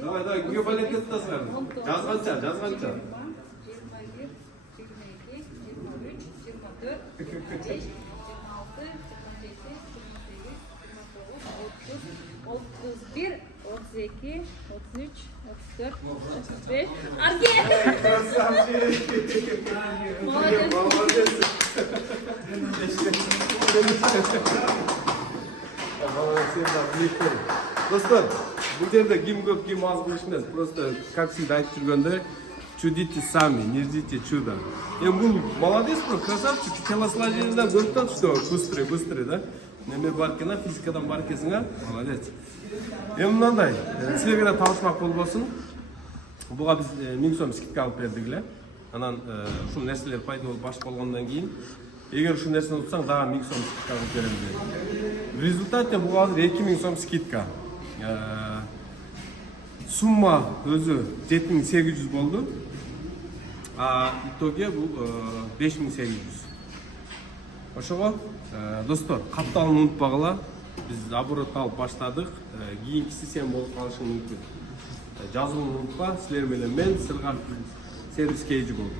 Давай, давай, kimga balet ettasizlar? Yazgancha, yazgancha. 32, 33, 34, 35. Арген! Молодец! Достар, бұл жерде ким көп, ким аз қылыш емес. Просто, как всегда айтып жүргенде, чудите сами, не ждите чуда. Бұл молодец, красавчик, телосложениедан көріп тұрады, что быстрый, да? Неме бар екені, физикадан бар екенсің, молодец. Мынандай, сіздерге танышмақ болсын. Бұға біз 1000 сом скидка алып бердік. Анан ушул нерселер пайда болуп баш болгондон кийин, эгер ушул нерсени утсаң, дагы 1000 сом скидка алып берем деп. В результате буга азыр 2000 сом скидка. Сумма өзү 7800 болду. А итоге бул 5800. Ошого достор, катталууну унутпагыла. Biz оборот алып баштадык. Кийинкиси сен болуп калышың мүмкүн. Жазууну унутпа, силер менен мен Сырган сервис кейжи болдук.